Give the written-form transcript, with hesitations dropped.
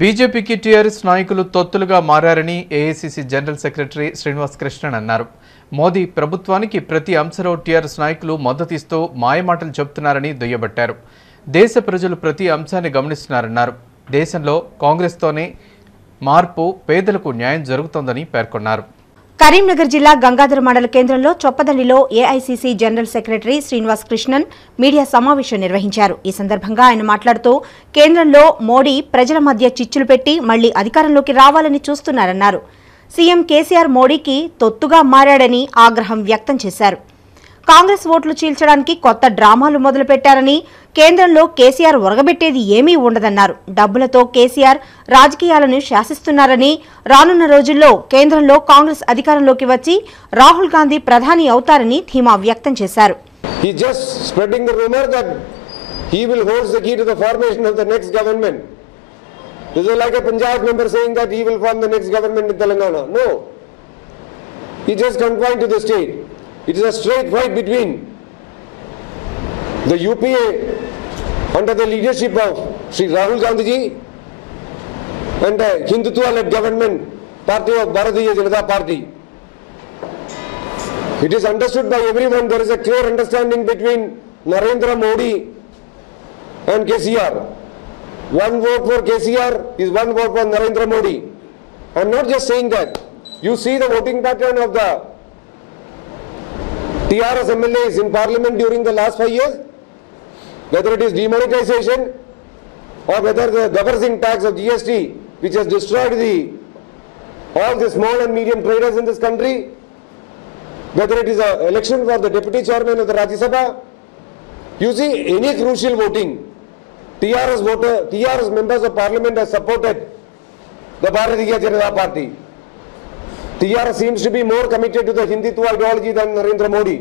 బీజేపీకి టీఆర్ఎస్ నాయకులు తొత్తులుగా మారారని ఏఐసీసీ జనరల్ సెక్రటరీ శ్రీనివాస్ కృష్ణన్ అన్నారు. మోదీ ప్రభుత్వానికి ప్రతి అంశంలో టీఆర్ఎస్ నాయకులు మద్దతిస్తూ మాయమాటలు చెబుతున్నారని దుయ్యబట్టారు. దేశ ప్రజలు ప్రతి అంశాన్ని గమనిస్తున్నారన్నారు. దేశంలో కాంగ్రెస్తోనే మార్పు, పేదలకు న్యాయం జరుగుతోందని పేర్కొన్నారు. కరీంనగర్ జిల్లా గంగాధర మండల కేంద్రంలో చొప్పదండిలో AICC general secretary Srinivas Krishnan media సమావేశం నిర్వహించారు. ఈ సందర్భంగా ఆయన మాట్లాడుతూ కేంద్రంలో మోడీ ప్రజల మధ్య చిచ్చులు పెట్టి మళ్లీ అధికారంలోకి రావాలని చూస్తున్నారన్నారు. సీఎం కేసీఆర్ మోడీకి తొత్తుగా మారాడని ఆగ్రహం వ్యక్తం చేశారు. కాంగ్రెస్ ఓట్లు చీల్చడానికి కొత్త డ్రామాలు మొదలుపెట్టారని, కేంద్రంలో కేసీఆర్ ఒరగబెట్టేది ఏమీ ఉండదన్నారు. డబ్బులతో కేసీఆర్ రాజకీయాలను శాసిస్తున్నారని, రానున్న రోజుల్లో కేంద్రంలో కాంగ్రెస్ అధికారంలోకి వచ్చి రాహుల్ గాంధీ ప్రధాని అవుతారని ధీమా వ్యక్తం చేశారు. It is a straight fight between the UPA under the leadership of Sri Rahul Gandhi ji and the Hindutva-led government party of Bharatiya Janata Party. It is understood by everyone, there is a clear understanding between Narendra Modi and KCR. One vote for KCR is one vote for Narendra Modi. I am not just saying that. You see the voting pattern of the TRS MLAs in parliament during the last 5 years, whether it is demonetization or whether the governing tax of GST, which has destroyed all the small and medium traders in this country, whether it is an election for the deputy chairman of the Rajya Sabha, you see any crucial voting, TRS members of parliament have supported the Bharatiya Janata Party. TRS seems to be more committed to the Hindutva ideology than Narendra Modi.